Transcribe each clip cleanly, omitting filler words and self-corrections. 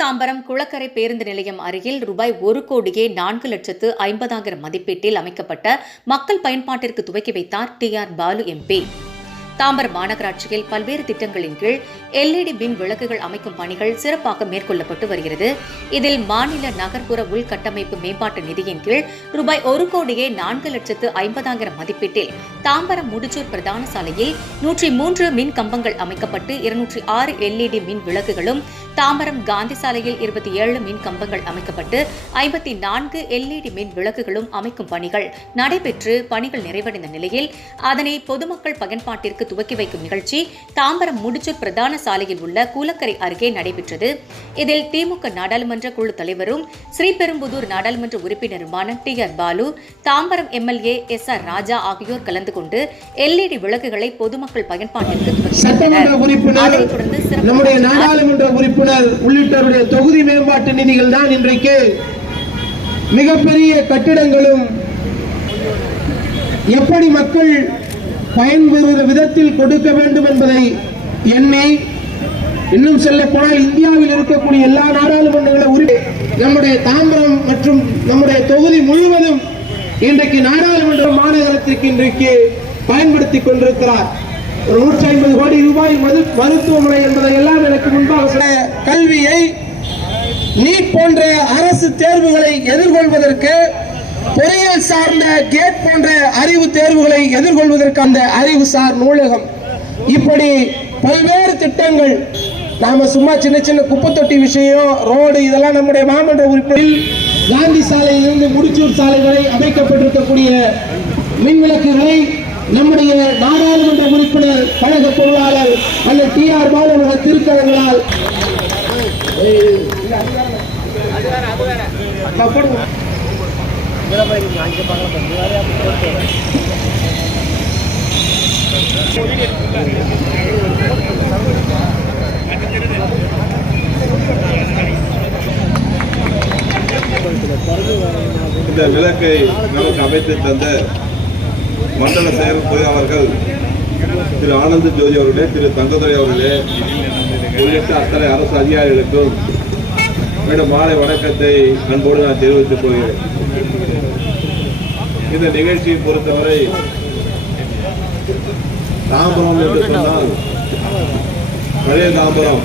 தாம்பரம் குளக்கரை பேருந்து நிலையம் அருகில் ரூபாய் 1,04,50,000 மதிப்பீட்டில் அமைக்கப்பட்ட மக்கள் பயன்பாட்டிற்கு துவக்கி வைத்தார் TR பாலு MP. தாம்பரம் மாநகராட்சியில் பல்வேறு திட்டங்களின் கீழ் LED மின் விளக்குகள் அமைக்கும் பணிகள் சிறப்பாக மேற்கொள்ளப்பட்டு வருகிறது. இதில் மாநில நகர்ப்புற உள்கட்டமைப்பு மேம்பாட்டு நிதியின் கீழ் ரூபாய் 1,04,50,000 மதிப்பீட்டில் தாம்பரம் முடிச்சூர் பிரதான சாலையில் 103 மின் கம்பங்கள் அமைக்கப்பட்டு 206 LED மின் விளக்குகளும், தாம்பரம் காந்தி சாலையில் 27 மின் கம்பங்கள் அமைக்கப்பட்டு 54 LED மின் விளக்குகளும் அமைக்கும் பணிகள் நடைபெற்று பணிகள் நிறைவடைந்த நிலையில் அதனை பொதுமக்கள் பயன்பாட்டிற்கு துவக்கி வைக்கும் நிகழ்ச்சி தாம்பரம் முடிச்சூர் பிரதான சாலையில் உள்ள கூலக்கரை அருகே நடைபெற்றது. இதில் திமுக நாடாளுமன்ற குழு தலைவரும் ஸ்ரீபெரும்புதூர் நாடாளுமன்ற உறுப்பினருமான TR Balu, Tambaram MLA SR ராஜா ஆகியோர் கலந்து கொண்டு LED விளக்குகளை பொதுமக்கள் பயன்பாட்டிற்கு துவக்கி வைத்தனர். நம்முடைய நாடாளுமன்ற உறுப்பினர் உள்ளிட்டவருடைய தொகுதி மேம்பாட்டு நிதிகள் தான் இன்றைக்கு மிகப்பெரிய கட்டிடங்களும் எப்படி மக்கள் பயன்பெறுகிற விதத்தில் கொடுக்க வேண்டும் என்பதை எண்ணி, இன்னும் செல்ல போனால் இந்தியாவில் இருக்கக்கூடிய எல்லா நாடாளுமன்றங்களும் நம்முடைய தாம்பரம் மற்றும் நம்முடைய தொகுதி முழுவதும் இன்றைக்கு நாடாளுமன்ற மாநகரத்திற்கு இன்றைக்கு பயன்படுத்திக் கொண்டிருக்கிறார். 150 கோடி ரூபாய் மருத்துவமனை என்பதை எல்லாம் எனக்கு முன்பாக கல்வியை நீட் போன்ற அரசு தேர்வுகளை எதிர்கொள்வதற்கு, பொறியியல் சார்ந்த கேட் போன்ற அறிவு தேர்வுகளை எதிர்கொள்வதற்கு அந்த அறிவுசார் நூலகம், இப்படி பல்வேறு திட்டங்கள். நாம சும்மா சின்ன சின்ன குப்பை தொட்டி விஷயம், ரோடு, இதெல்லாம் நம்முடைய மாமன்ற உறுப்பினரில் காந்தி சாலையிலிருந்து முடிச்சூர் சாலை வரை அமைக்கப்பட்டிருக்கக்கூடிய மின் விளக்குகளை நம்முடைய நாடாளுமன்ற உறுப்பினர் கழக பொருளாளர் அல்லது TR பாலு திருக்கரங்களால் இந்த விளக்கை நமக்கு அமைத்து தந்த மண்டல செயல் பொறியாளர்கள் திரு ஆனந்த் ஜோதி அவர்களே, திரு தங்கதுரை அவர்களே உள்ளிட்ட அத்தனை அரசு அதிகாரிகளுக்கும் மீண்டும் மாலை வணக்கத்தை அன்போடு நான் தெரிவித்துக் கொள்கிறேன். இந்த நிகழ்ச்சியை பொறுத்தவரை தாம்பரம் என்று சொன்னால் பழைய தாம்பரம்,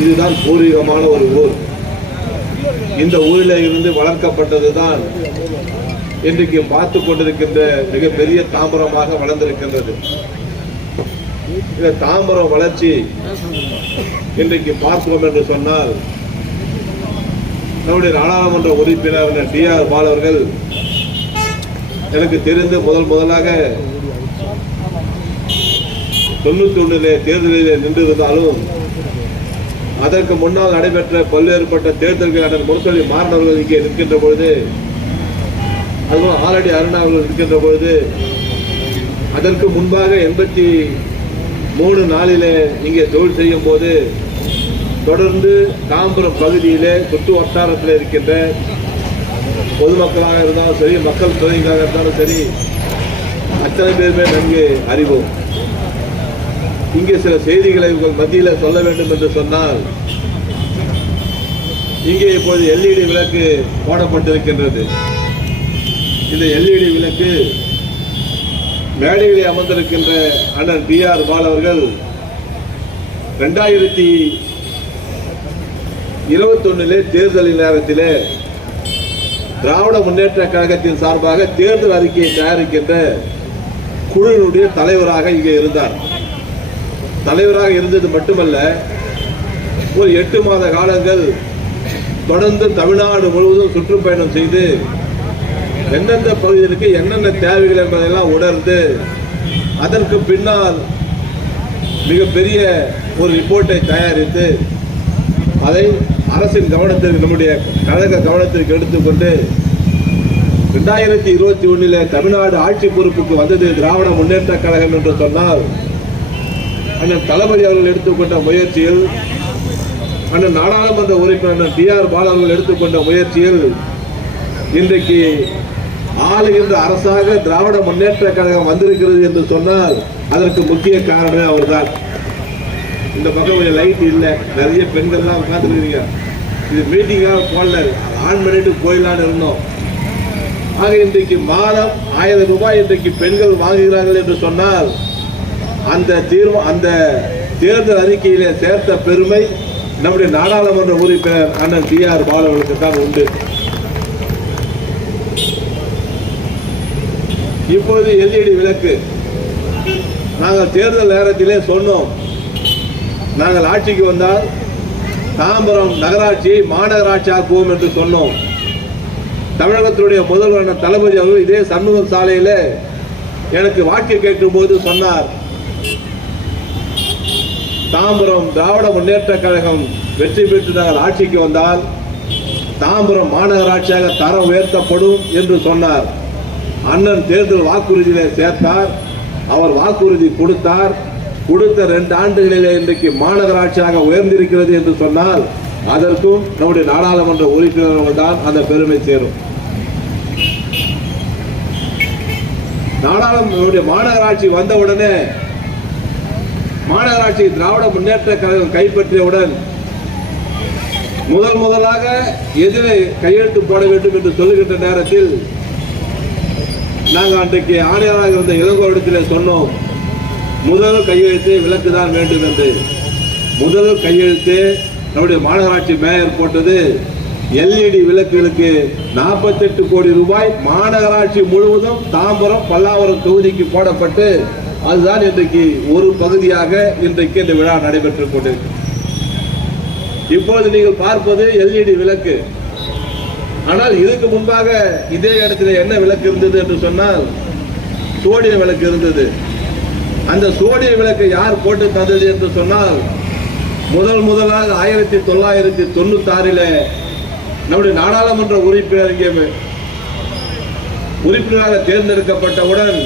இதுதான் பூர்வீகமான ஒரு ஊர். இந்த ஊரில் இருந்து வளர்க்கப்பட்டதுதான் இன்றைக்கு பார்த்து கொண்டிருக்கின்ற மிகப்பெரிய தாம்பரமாக வளர்ந்திருக்கின்றது. இந்த தாம்பரம் வளர்ச்சி இன்றைக்கு பார்க்கிறோம் என்று சொன்னால், நம்முடைய நாடாளுமன்ற உறுப்பினர் TR பாலு அவர்கள் எனக்கு தெரிந்து முதலாக 91 தேர்தலில் நின்றிருந்தாலும் அதற்கு முன்னால் நடைபெற்ற பல்வேறுபட்ட தேர்தல்கள் முரசொலி மாறனவர்கள் இங்கே நிற்கின்ற பொழுது, அதுவும் ஆலடி அருணா அவர்கள் இருக்கின்ற பொழுது, அதற்கு முன்பாக 83 நாளிலே இங்கே தொழில் செய்யும் போது தொடர்ந்து தாம்பரம் பகுதியிலே சுற்று வட்டாரத்தில் இருக்கின்ற பொதுமக்களாக இருந்தாலும் சரி, மக்கள் தொகையாக இருந்தாலும் சரி, அத்தனை பேருமே நன்கு அறிவோம். இங்கே சில செய்திகளை உங்கள் மத்தியில் சொல்ல வேண்டும் என்று சொன்னால், இங்கே இப்போது LED விளக்கு போடப்பட்டிருக்கின்றது. இந்த LED விளக்கு மேடைகளில் அமர்ந்திருக்கின்ற அண்ணன் TR பாலு அவர்கள் 2021 தேர்தலின் நேரத்திலே திராவிட முன்னேற்ற கழகத்தின் சார்பாக தேர்தல் அறிக்கையை தயாரிக்கின்ற குழுவினுடைய தலைவராக இங்கே இருந்தார். தலைவராக இருந்தது மட்டுமல்ல, ஒரு 8 மாத காலங்கள் தொடர்ந்து தமிழ்நாடு முழுவதும் சுற்றுப்பயணம் செய்து எந்தெந்த பகுதிகளுக்கு என்னென்ன தேவைகள் என்பதையெல்லாம் உணர்ந்து அதற்கு பின்னால் மிகப்பெரிய ஒரு ரிப்போர்ட்டை தயாரித்து அதை அரசின் கவனத்திற்கு, நம்முடைய கழக கவனத்திற்கு எடுத்துக்கொண்டு 2021 தமிழ்நாடு ஆட்சி பொறுப்புக்கு வந்தது திராவிட முன்னேற்ற கழகம் என்று சொன்னால், அண்ணன் தளபதி அவர்கள் எடுத்துக்கொண்ட முயற்சியில், அண்ணன் நாடாளுமன்ற உறுப்பினர் TR பாலு அவர்கள் எடுத்துக்கொண்ட முயற்சியில் இன்றைக்கு ஆளுகின்ற அரசாக திராவிட முன்னேற்ற கழகம் வந்திருக்கிறது என்று சொன்னால் அதற்கு முக்கிய காரணமே அவர்தான். இந்த பக்கம் கொஞ்சம் லைட் இல்லை, நிறைய பெண்கள்லாம் உட்காந்துருக்கீங்க. இது மீட்டிங்காக போடல, ஆன் பண்ணிட்டு போயிடலான்னு இருந்தோம். ஆக இன்றைக்கு மாதம் 1000 ரூபாய் இன்றைக்கு பெண்கள் வாங்குகிறார்கள் என்று சொன்னால் அந்த தேர்தல் அறிக்கையிலே சேர்த்த பெருமை நம்முடைய நாடாளுமன்ற உறுப்பினர் அண்ணன் DR பாலு அவர்களுக்கு தான் உண்டு. இப்போது LED விளக்கு நாங்கள் தேர்தல் நேரத்திலே சொன்னோம், நாங்கள் ஆட்சிக்கு வந்தால் தாம்பரம் நகராட்சியை மாநகராட்சி ஆக்குவோம் என்று சொன்னோம். தமிழகத்தினுடைய முதல்வர் தளபதி அவர்கள் இதே சண்முகம் சாலையில எனக்கு வாக்கு கேட்கும் போது சொன்னார், தாம்பரம் திராவிட முன்னேற்ற கழகம் வெற்றி பெற்று நாங்கள் ஆட்சிக்கு வந்தால் தாம்பரம் மாநகராட்சியாக தரம் உயர்த்தப்படும் என்று சொன்னார். அண்ணன் தேர்தல் வாக்குறுதியிலே சேர்த்தார், அவர் வாக்குறுதி கொடுத்தார். கொடுத்த 2 ஆண்டுகளிலே இன்றைக்கு மாநகராட்சியாக உயர்ந்திருக்கிறது என்று சொன்னால் அதற்கும் நம்முடைய நாடாளுமன்ற உறுப்பினர்கள் தான் அந்த பெருமை சேரும். நாடாளுமன்ற மாநகராட்சி வந்தவுடனே மாநகராட்சி திராவிட முன்னேற்ற கழகம் கைப்பற்றியவுடன் முதலாக எதிரே கையெழுத்து போட வேண்டும் என்று சொல்லுகின்ற நேரத்தில் நாங்கள் அன்றைக்கு ஆணையராக இருந்த இளங்கோவிடத்திலே சொன்னோம், முதல் கையெழுத்து விளக்குதான் வேண்டும் என்று. முதல் கையெழுத்து நம்முடைய மாநகராட்சி மேயர் போட்டது LED விளக்குகளுக்கு 48 கோடி ரூபாய் மாநகராட்சி முழுவதும் தாம்பரம் பல்லாவரம் தொகுதிக்கு போடப்பட்டு அதுதான் இன்றைக்கு ஒரு பகுதியாக இன்றைக்கு இந்த விழா நடைபெற்றுக் கொண்டிருக்கிறது. இப்பொழுது நீங்கள் பார்ப்பது LED விளக்கு. ஆனால் இதுக்கு முன்பாக இதே இடத்துல என்ன விளக்கு இருந்தது என்று சொன்னால் சோடிய விளக்கு இருந்தது. அந்த சோடிய விளக்கை யார் போட்டு தந்தது என்று சொன்னால் முதலாக 1996 நம்முடைய நாடாளுமன்ற உறுப்பினராக தேர்ந்தெடுக்கப்பட்டவுடன்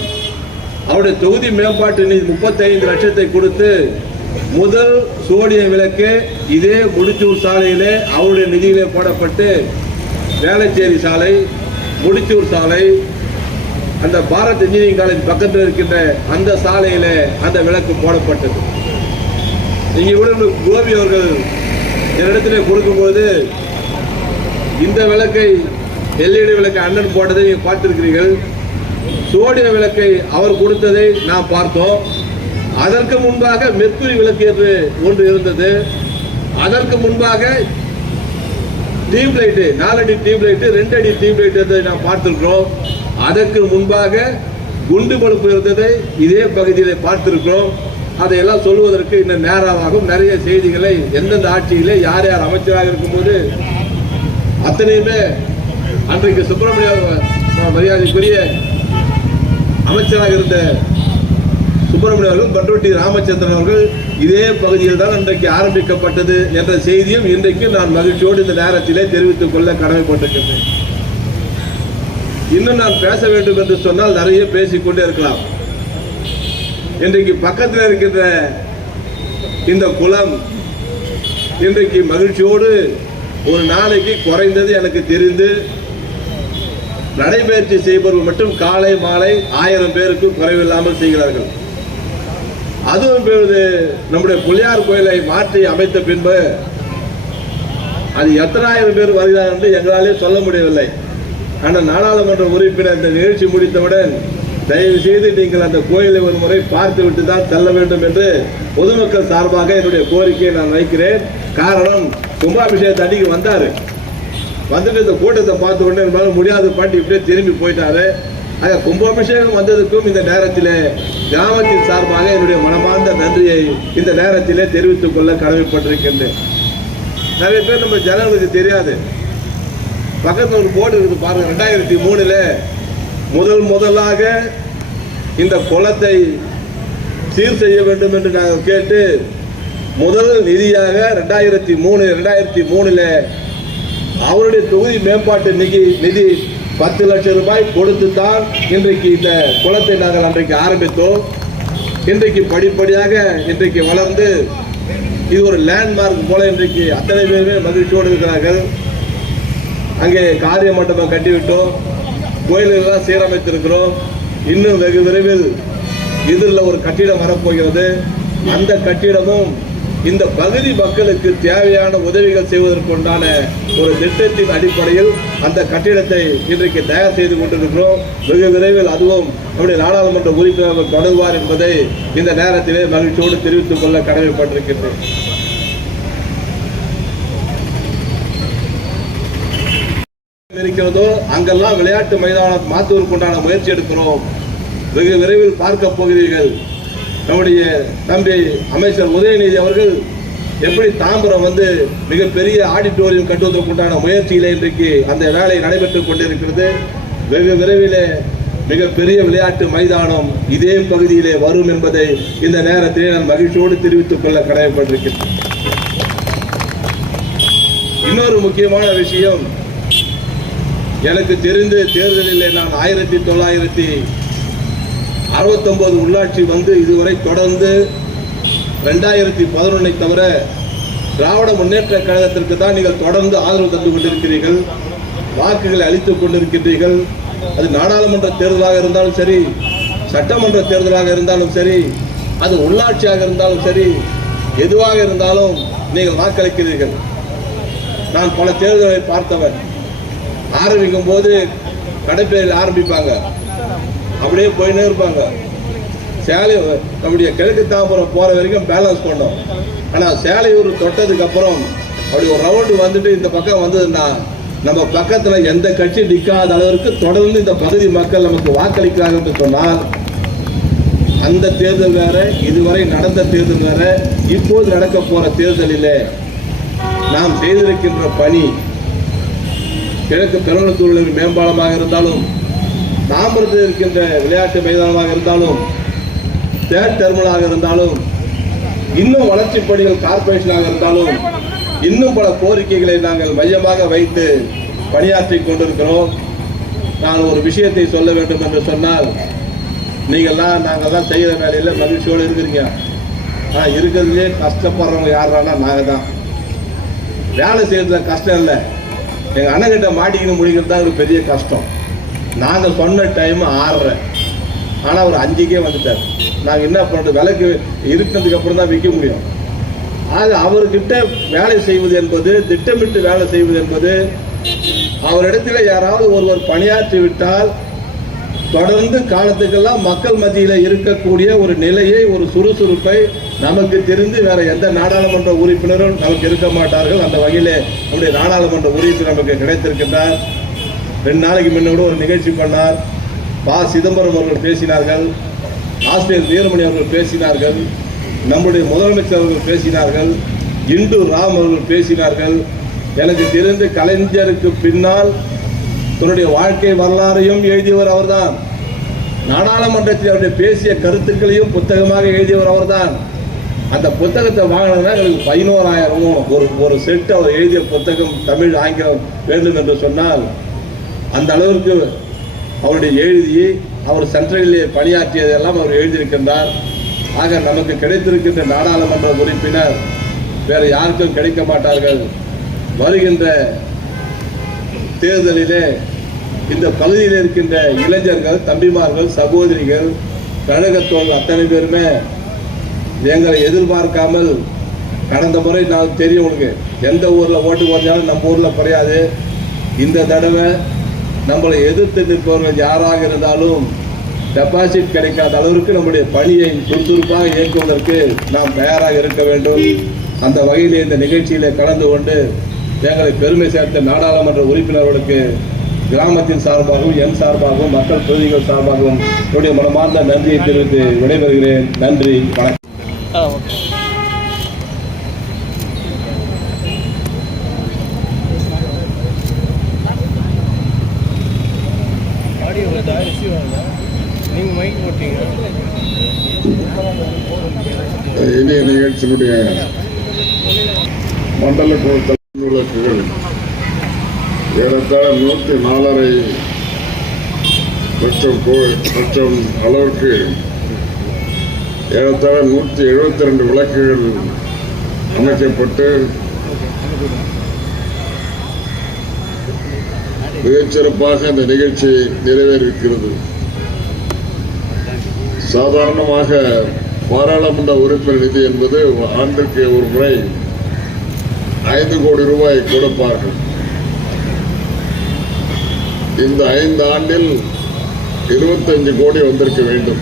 அவருடைய தொகுதி மேம்பாட்டு நிதி 35 லட்சத்தை கொடுத்து முதல் சோடிய விளக்கு இதே முடிச்சூர் சாலையிலே அவருடைய நிதியிலே போடப்பட்டு வேளச்சேரி சாலை, முடிச்சூர் சாலை, அந்த பாரத் இன்ஜினியரிங் காலேஜ் பக்கத்தில் இருக்கின்ற அந்த சாலையில அந்த விளக்கு போடப்பட்டது. இங்கே கூட கோபி அவர்கள் என்னிடத்திலே கொடுக்கும்போது இந்த விளக்கை LED விளக்கை அண்ணன் போட்டதை நீங்கள் பார்த்திருக்கிறீர்கள். சோடிய விளக்கை அவர் கொடுத்ததை நாம் பார்த்தோம். அதற்கு முன்பாக மெர்க்குரி விளக்கு என்று ஒன்று இருந்தது. அதற்கு முன்பாக டியூப் லைட், 4 அடி டியூப் லைட், 2 அடி டியூப் லைட் இருந்ததை நாம் பார்த்திருக்கிறோம். அதற்கு முன்பாக குண்டு பல்பு இருந்ததை இதே பகுதியிலே பார்த்திருக்கிறோம். அதையெல்லாம் சொல்வதற்கு இன்னும் நேரமாகும். நிறைய செய்திகளை எந்தெந்த ஆட்சியிலே யார் யார் அமைச்சராக இருக்கும்போது அத்தனையுமே அன்றைக்கு சுப்பிரமணிய மரியாதைக்குரிய அமைச்சராக இருந்த சுப்பிரமணிய அவர்கள், பண்ருட்டி ராமச்சந்திரன் அவர்கள் இதே பகுதியில் தான் அன்றைக்கு ஆரம்பிக்கப்பட்டது என்ற செய்தியும் இன்றைக்கு நான் மகிழ்ச்சியோடு இந்த நேரத்திலே தெரிவித்துக் கொள்ள கடமைப்பட்டிருக்கின்றேன். இன்னும் நான் பேச வேண்டும் என்று சொன்னால் நிறைய பேசிக்கொண்டே இருக்கலாம். இன்றைக்கு பக்கத்தில் இருக்கின்ற இந்த குளம் இன்றைக்கு மகிழ்ச்சியோடு ஒரு நாளைக்கு குறைந்தது எனக்கு தெரிந்து நடைபயிற்சி செய்பவர்கள் மட்டும் காலை மாலை 1000 பேருக்கு குறைவில்லாமல் செய்கிறார்கள். அதுவும் இப்பொழுது நம்முடைய புலியார் கோயிலை மாற்றி அமைத்த பின்பு அது எத்தனை ஆயிரம் பேர் வருகிறார்கள் என்று எங்களாலே சொல்ல முடியவில்லை. ஆனால் நாடாளுமன்ற உறுப்பினர் இந்த நிகழ்ச்சி முடித்தவுடன் தயவு செய்து நீங்கள் அந்த கோயிலை ஒரு முறை பார்த்து விட்டு தான் செல்ல வேண்டும் என்று பொதுமக்கள் சார்பாக என்னுடைய கோரிக்கையை நான் வைக்கிறேன். காரணம், கும்பாபிஷேகத்தை அன்றைக்கு வந்தார், வந்துட்டு இந்த கூட்டத்தை பார்த்து உடனே என்னால் முடியாது பாட்டி இப்படியே திரும்பி போயிட்டாரு. ஆக கும்பாபிஷேகம் வந்ததுக்கும் இந்த நேரத்திலே கிராமத்தின் சார்பாக என்னுடைய மனமார்ந்த நன்றியை இந்த நேரத்திலே தெரிவித்துக் கொள்ள கடமைப்பட்டிருக்கின்றேன். நிறைய பேர் நம்ம ஜனங்களுக்கு தெரியாது. பக்கத்தில் ஒரு போர்டு இருக்குது பாருங்க, 2003 முதலாக இந்த குளத்தை சீர் செய்ய வேண்டும் என்று நாங்கள் கேட்டு முதல் நிதியாக 2003 அவருடைய தொகுதி மேம்பாட்டு நிதி 10 லட்சம் ரூபாய் கொடுத்து தான் இன்றைக்கு இந்த குளத்தை நாங்கள் அன்றைக்கு ஆரம்பித்தோம். இன்றைக்கு படிப்படியாக இன்றைக்கு வளர்ந்து இது ஒரு லேண்ட்மார்க் போல இன்றைக்கு அத்தனை பேருமே மகிழ்ச்சியோடு இருக்கிறார்கள். அங்கே காரிய மண்டபம் கட்டிவிட்டோம், கோயில்களெல்லாம் சீரமைத்திருக்கிறோம். இன்னும் வெகு விரைவில் இதில் ஒரு கட்டிடம் வரப்போகிறது. அந்த கட்டிடமும் இந்த பகுதி மக்களுக்கு தேவையான உதவிகள் செய்வதற்குண்டான ஒரு திட்டத்தின் அடிப்படையில் அந்த கட்டிடத்தை இன்றைக்கு தயார் செய்து கொண்டிருக்கிறோம். வெகு விரைவில் அதுவும் நம்முடைய நாடாளுமன்ற உறுப்பினர்கள் தொடங்குவார் என்பதை இந்த நேரத்திலே மகிழ்ச்சியோடு தெரிவித்துக் கொள்ள கடமைப்பட்டிருக்கின்றேன். இருக்கிறதோ அங்கெல்லாம் விளையாட்டு மைதானம் மாற்றுவதற்குண்டான முயற்சி எடுக்கிறோம். வெகு விரைவில் பார்க்க போகிறீர்கள். நம்முடைய தம்பி அமைச்சர் உதயநிதி அவர்கள் எப்படி தாம்பரம் மிகப்பெரிய ஆடிட்டோரியம் கட்டுவதற்குண்டான முயற்சியிலே இன்றைக்கு அந்த வேலை நடைபெற்றுக் கொண்டிருக்கிறது. வெகு விரைவிலே மிகப்பெரிய விளையாட்டு மைதானம் இதே பகுதியிலே வரும் என்பதை இந்த நேரத்திலே நான் மகிழ்ச்சியோடு தெரிவித்துக் கொள்ள கடமைப்பட்டிருக்கிறேன். இன்னொரு முக்கியமான விஷயம், எனக்கு தெரிந்த தேர்தலிலே நான் 1969 உள்ளாட்சி இதுவரை தொடர்ந்து 2011 தவிர திராவிட முன்னேற்ற கழகத்திற்கு தான் நீங்கள் தொடர்ந்து ஆதரவு தந்து கொண்டிருக்கிறீர்கள், வாக்குகளை அளித்துக் கொண்டிருக்கிறீர்கள். அது நாடாளுமன்ற தேர்தலாக இருந்தாலும் சரி, சட்டமன்ற தேர்தலாக இருந்தாலும் சரி, அது உள்ளாட்சியாக இருந்தாலும் சரி, எதுவாக இருந்தாலும் நீங்கள் வாக்களிக்கிறீர்கள். நான் பல தேர்தல்களை பார்த்தவர். ஆரம்பிக்கும் போது கடைப்பேரில் ஆரம்பிப்பாங்க, அப்படியே போயினே இருப்பாங்க. சேலை நம்முடைய கிழக்கு தாம்பரம் போற வரைக்கும் பேலன்ஸ் பண்ணோம். ஆனால் சேலையூர் தொட்டதுக்கு அப்புறம் அப்படி ஒரு ரவுண்டு இந்த பக்கம் வந்ததுன்னா நம்ம பக்கத்துல எந்த கட்சி நிற்காத அளவிற்கு தொடர்ந்து இந்த பகுதி மக்கள் நமக்கு வாக்களிக்கிறார்கள் என்று சொன்னால், அந்த தேர்தல் வேற, இதுவரை நடந்த தேர்தல் வேற, இப்போது நடக்க போற தேர்தலிலே நாம் செய்திருக்கின்ற பணி, கிழக்கு பெருங்குளத்தூரில் மேம்பாலமாக இருந்தாலும், தாம்பரத்தில் இருக்கின்ற விளையாட்டு மைதானமாக இருந்தாலும், தேர்ட் டெர்மினலாக இருந்தாலும், இன்னும் வளர்ச்சி பணிகள் கார்பரேஷனாக இருந்தாலும், இன்னும் பல கோரிக்கைகளை நாங்கள் மையமாக வைத்து பணியாற்றி கொண்டிருக்கிறோம். நான் ஒரு விஷயத்தை சொல்ல வேண்டும் என்று சொன்னால், நாங்கள்லாம் செய்கிற வேலையில் மகிழ்ச்சியோடு இருக்கிறீங்க. இருக்கிறதுலே கஷ்டப்படுறவங்க யாருன்னா நாங்கள் தான். வேலை செய்யறதுல கஷ்டம் இல்லை, எங்கள் அண்ணங்கிட்ட மாட்டிக்கணும் முடிக்கிறது தான் ஒரு பெரிய கஷ்டம். நாங்கள் சொன்ன டைம் 6:30, ஆனால் அவர் 5க்கே வந்துட்டார். நாங்கள் என்ன பண்ணுறது, விலைக்கு இருக்கிறதுக்கு அப்புறம் தான் விற்க முடியும். ஆக அவர்கிட்ட வேலை செய்வது என்பது, திட்டமிட்டு வேலை செய்வது என்பது, அவரிடத்தில் யாராவது ஒருவர் பணியாற்றி விட்டால் தொடர்ந்து காலத்துக்கெல்லாம் மக்கள் மத்தியில் இருக்கக்கூடிய ஒரு நிலையை, ஒரு சுறுசுறுப்பை நமக்கு தெரிந்து வேற எந்த நாடாளுமன்ற உறுப்பினரும் நமக்கு இருக்க மாட்டார்கள். அந்த வகையில் நம்முடைய நாடாளுமன்ற உறுப்பினர் நமக்கு கிடைத்திருக்கின்றார். 2 நாளைக்கு முன்னோடு ஒரு நிகழ்ச்சி பண்ணார். சிதம்பரம் அவர்கள் பேசினார்கள், ஆசிரியர் வீரமணி அவர்கள் பேசினார்கள், நம்முடைய முதலமைச்சர் அவர்கள் பேசினார்கள், இந்து ராம் அவர்கள் பேசினார்கள். எனக்கு தெரிந்து கலைஞருக்கு பின்னால் தன்னுடைய வாழ்க்கை வரலாறையும் எழுதியவர் அவர்தான். நாடாளுமன்றத்தில் அவருடைய பேசிய கருத்துக்களையும் புத்தகமாக எழுதியவர் அவர்தான். அந்த புத்தகத்தை வாங்கினதுனா எங்களுக்கு 11,000 ஒரு செட் அவர் எழுதிய புத்தகம் தமிழ் ஆங்கிலம் வேண்டும் என்று சொன்னால், அந்த அளவிற்கு அவருடைய எழுதி அவர் சென்ட்ரலிலே பணியாற்றியதெல்லாம் அவர் எழுதியிருக்கின்றார். ஆக நமக்கு கிடைத்திருக்கின்ற நாடாளுமன்ற உறுப்பினர் வேறு யாருக்கும் கிடைக்க மாட்டார்கள். வருகின்ற தேர்தலிலே இந்த பகுதியில் இருக்கின்ற இளைஞர்கள், தம்பிமார்கள், சகோதரிகள், கழகத்தோடு அத்தனை பேருமே எங்களை எதிர்பார்க்காமல், கடந்த முறை நான் தெரியும் உங்களுக்கு, எந்த ஊரில் ஓட்டு போட்டாலும் நம்ம ஊரில் குறையாது. இந்த தடவை நம்மளை எதிர்த்து நிற்பவர்கள் யாராக இருந்தாலும் டெபாசிட் கிடைக்காத அளவிற்கு நம்முடைய பணியை சுறுசுறுப்பாக இயக்குவதற்கு நாம் தயாராக இருக்க வேண்டும். அந்த வகையில் இந்த நிகழ்ச்சியில் கலந்து கொண்டு எங்களை பெருமை சேர்த்த நாடாளுமன்ற உறுப்பினர்களுக்கு கிராமத்தின் சார்பாகவும், என் சார்பாகவும், மக்கள் பிரதிநிதிகள் சார்பாகவும் என்னுடைய மனமார்ந்த நன்றியை தெரிவித்து விடைபெறுகிறேன். நன்றி, வணக்கம். இந்திய நிகழ்ச்சியினுடைய மண்டல குழு விளக்குகள் ஏறத்தாழ 104.5 லட்சம் அளவிற்கு ஏறத்தாழ 172 விளக்குகள் அமைக்கப்பட்டு மிகச்சிறப்பாக இந்த நிகழ்ச்சி நிறைவேறியிருக்கிறது. சாதாரணமாக பாராளுமன்ற உறுப்பினர் நிதி என்பது ஆண்டுக்கு ஒரு முறை 5 கோடி ரூபாய் கொடுப்பார்கள். இந்த 5 ஆண்டில் 25 கோடி வந்திருக்க வேண்டும்.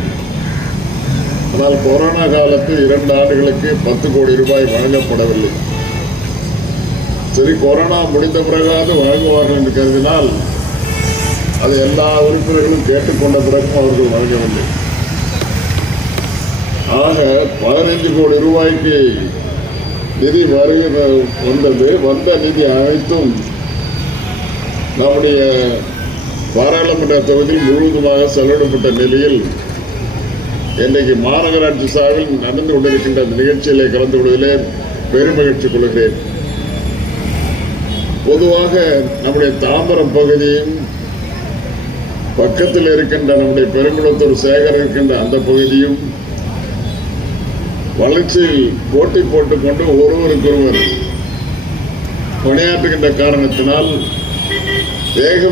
ஆனால் கொரோனா காலத்தில் 2 ஆண்டுகளுக்கு 10 கோடி ரூபாய் வழங்கப்படவில்லை. சரி, கொரோனா முடிந்த பிறகாவது வழங்குவார்கள் என்று கருதினால் அது எல்லா உறுப்பினர்களும் கேட்டுக்கொண்ட பிறகும் அவர்கள் வழங்கவில்லை. ஆக 15 கோடி ரூபாய்க்கு நிதி வந்தது. வந்த நிதி அனைத்தும் நம்முடைய பாராளுமன்ற தொகுதியில் முழுவதுமாக செலவிடப்பட்ட நிலையில் இன்றைக்கு மாநகராட்சி சார்பில் நடந்து கொண்டிருக்கின்ற அந்த நிகழ்ச்சியிலே கலந்து கொள்வதிலே பெருமகிழ்ச்சி கொள்கிறேன். பொதுவாக நம்முடைய தாம்பரம் பகுதியும் பக்கத்தில் இருக்கின்ற நம்முடைய பெருங்குளத்தூர் சேகர் இருக்கின்ற அந்த பகுதியும் வளர்ச்சியில் போட்டி போட்டுக்கொண்டு ஒருவருக்கொருவர் பணியாற்றுகின்ற காரணத்தினால்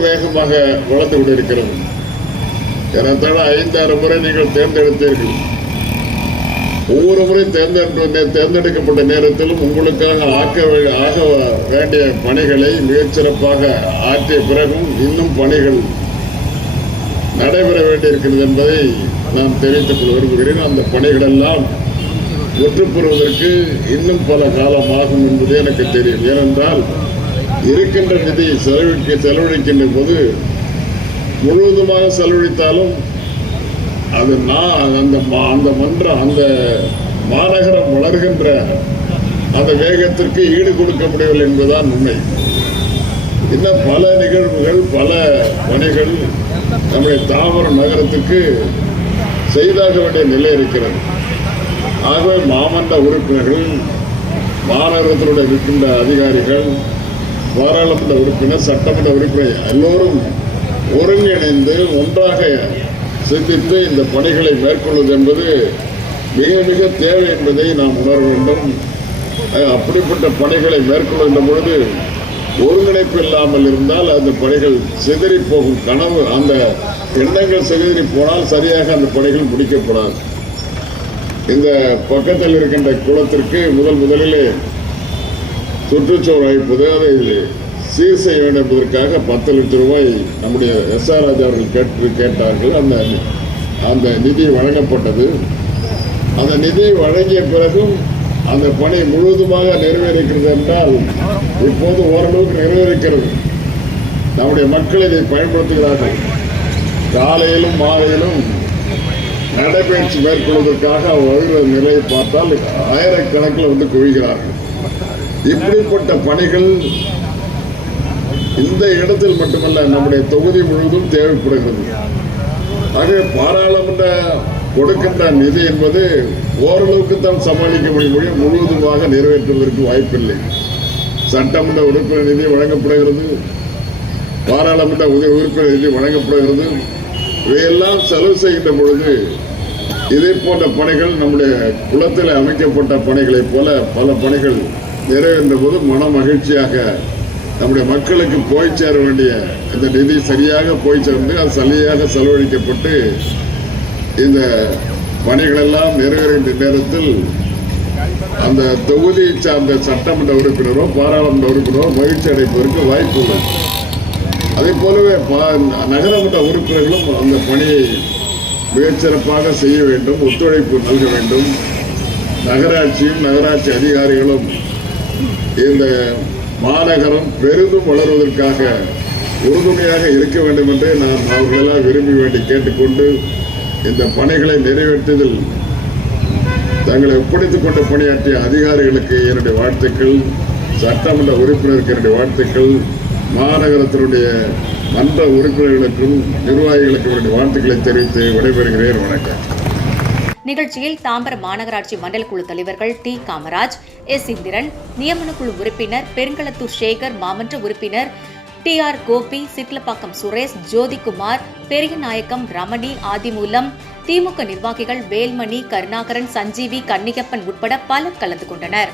வேகமாக வளர்ந்து கொண்டிருக்கிறது. ஏறத்தாழ 5-6 முறை நீங்கள் தேர்ந்தெடுத்தீர்கள். ஒவ்வொரு முறை தேர்ந்தெடுக்கப்பட்ட நேரத்திலும் உங்களுக்காக ஆக வேண்டிய பணிகளை மிகச்சிறப்பாக ஆற்றிய பிறகும் இன்னும் பணிகள் நடைபெற வேண்டியிருக்கிறது என்பதை நான் தெரிவித்துக் கொள்ள விரும்புகிறேன். அந்த பணிகள் எல்லாம் வெற்றி பெறுவதற்கு இன்னும் பல காலம் ஆகும் என்பது எனக்கு தெரியும். ஏனென்றால் இருக்கின்ற நிதி செலவழிக்கின்ற போது முழுவதுமாக செலவழித்தாலும் அது அந்த மாநகரம் வளர்கின்ற அந்த வேகத்திற்கு ஈடு கொடுக்க முடியவில்லை என்பதுதான் உண்மை. இன்னும் பல நிகழ்வுகள், பல பணிகள் நம்முடைய தாம்பரம் நகரத்துக்கு செய்தாக வேண்டிய நிலை இருக்கிறது. ஆகவே மாமன்ற உறுப்பினர்கள், மாநகரத்தினுடைய இருக்கின்ற அதிகாரிகள், பாராளுமன்ற உறுப்பினர், சட்டமன்ற உறுப்பினர் எல்லோரும் ஒருங்கிணைந்து ஒன்றாக சிந்தித்து இந்த பணிகளை மேற்கொள்வது என்பது மிக மிக தேவை என்பதை நாம் உணர வேண்டும். அப்படிப்பட்ட பணிகளை மேற்கொள்கின்ற பொழுது ஒருங்கிணைப்பு இல்லாமல் இருந்தால் அந்த பணிகள் சிதறி போகும். கனவு, அந்த எண்ணங்கள் சிதறி போனால் சரியாக அந்த பணிகள் முடிக்கப்படாது. இந்த பக்கத்தில் இருக்கின்ற குளத்திற்கு முதலிலே சுற்றுச்சூழல் வைப்பது, அதை சீர் செய்ய வேண்டும் என்பதற்காக 10 லட்சம் ரூபாய் நம்முடைய SR ராஜா அவர்கள் கேட்டார்கள். அந்த நிதி வழங்கப்பட்டது. அந்த நிதி வழங்கிய பிறகும் அந்த பணி முழுவதுமாக நிறைவேறிக்கிறது என்றால் இப்போது ஓரளவுக்கு நிறைவேறிக்கிறது. நம்முடைய மக்கள் இதை பயன்படுத்துகிறார்கள். காலையிலும் மாலையிலும் நடைபயிற்சி மேற்கொள்வதற்காக வருகிற நிலையை பார்த்தால் ஆயிரக்கணக்கில் வந்து குவிகிறார்கள். இப்படிப்பட்ட பணிகள் இந்த இடத்தில் மட்டுமல்ல, நம்முடைய தொகுதி முழுவதும் தேவைப்படுகிறது. ஆகவே பாராளுமன்ற கொடுக்கின்ற நிதி என்பது ஓரளவுக்கு தான் சமாளிக்க முடியும், முழுவதுமாக நிறைவேற்றுவதற்கு வாய்ப்பில்லை. சட்டமன்ற உறுப்பினர் நிதி வழங்கப்படுகிறது, பாராளுமன்ற உறுப்பினர் நிதி வழங்கப்படுகிறது. இவையெல்லாம் செலவு செய்கின்ற பொழுது இதே போன்ற பணிகள், நம்முடைய குளத்தில் அமைக்கப்பட்ட பணிகளைப் போல பல பணிகள் நிறைவேற்ற போது மன மகிழ்ச்சியாக நம்முடைய மக்களுக்கு போய் சேர வேண்டிய இந்த நிதி சரியாக போய் சேர்ந்து அது சரியாக செலவழிக்கப்பட்டு இந்த பணிகளெல்லாம் நிறைவேறுகின்ற நேரத்தில் அந்த தொகுதியை சார்ந்த சட்டமன்ற உறுப்பினரோ பாராளுமன்ற உறுப்பினரோ மகிழ்ச்சி அடைப்பதற்கு வாய்ப்பு உள்ளது. அதே போலவே நகரமன்ற உறுப்பினர்களும் அந்த பணியை மிகச்சிறப்பாக செய்ய வேண்டும், ஒத்துழைப்பு நல்க வேண்டும். நகராட்சியும் நகராட்சி அதிகாரிகளும் இந்த மாநகரம் பெரிதும் வளர்வதற்காக உறுதுணையாக இருக்க வேண்டும் என்று நான் அவர்களெல்லாம் விரும்பி வேண்டி கேட்டுக்கொண்டு இந்த பணிகளை நிறைவேற்றுவதில் தங்களை ஒப்படைத்துக் கொண்டு பணியாற்றிய அதிகாரிகளுக்கு என்னுடைய வாழ்த்துக்கள், சட்டமன்ற உறுப்பினருக்கு என்னுடைய வாழ்த்துக்கள், மாநகரத்தினுடைய மன்ற உறுப்பினர்களுக்கும் நிர்வாகிகளுக்கும் என்னுடைய வாழ்த்துக்களை தெரிவித்து விடைபெறுகிறேன். வணக்கம். நிகழ்ச்சியில் தாம்பரம் மாநகராட்சி மண்டல குழு தலைவர்கள் டி. காமராஜ், எஸ். இந்திரன், நியமன குழு உறுப்பினர் பெருங்களத்தூர் சேகர், மாமன்ற உறுப்பினர் TR கோபி, சிட்லப்பாக்கம் சுரேஷ், ஜோதிகுமார், பெரியநாயக்கம், ரமணி, ஆதிமூலம், திமுக நிர்வாகிகள் வேல்மணி, கருணாகரன், சஞ்சீவி, கன்னிகப்பன் உட்பட பலர் கலந்து கொண்டனர்.